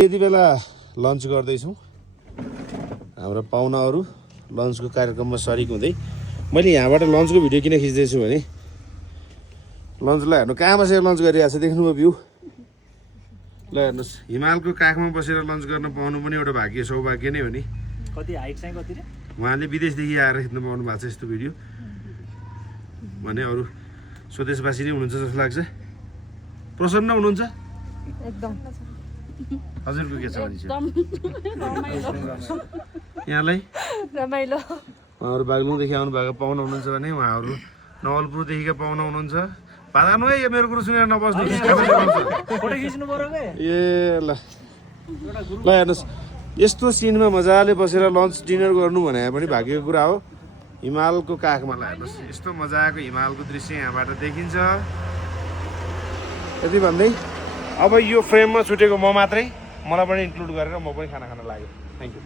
यति बेला लन्च गर्दैछौँ हाम्रो पाहुनाहरू लन्चको कार्यक्रममा सरिक हुँदै मैले यहाँबाट लन्चको भिडियो किन खिच्दैछु भने लन्चलाई हेर्नु कहाँ बसेर लन्च गरिरहेको छ देख्नुभयो भ्यू ल हेर्नुहोस् हिमालको काखमा बसेर लन्च गर्न पाउनु पनि एउटा भाग्य सौभाग्य नै हो नि कति हाइट चाहिँ कति रे उहाँले विदेशदेखि आएर खिच्न पाउनु भएको छ यस्तो भिडियो भने अरू स्वदेशवासी नै हुनुहुन्छ जस्तो लाग्छ प्रसन्न हुनुहुन्छ एकदम हजुरको के छ यहाँलाई रमाइलो उहाँहरू बागलुङदेखि आउनु भएको पाहुना हुनुहुन्छ भने उहाँहरू नवलपुरदेखिका पाहुना हुनुहुन्छ पादानु है यो मेरो कुरो सुनेर नबस्नु फोटो खिच्नु पर्यो के ए ल हेर्नुहोस् यस्तो सिनमा मजाले बसेर लन्च डिनर गर्नु भने पनि भाग्यको कुरा हो हिमालको काखमा हेर्नुहोस् यस्तो मजाको हिमालको दृश्य यहाँबाट देखिन्छ यति भन्दै अब यो फ्रेममा छुटेको म मात्रै मलाई पनि इन्क्लुड गरेर म पनि खाना खान लाग्यो थ्याङ्क यू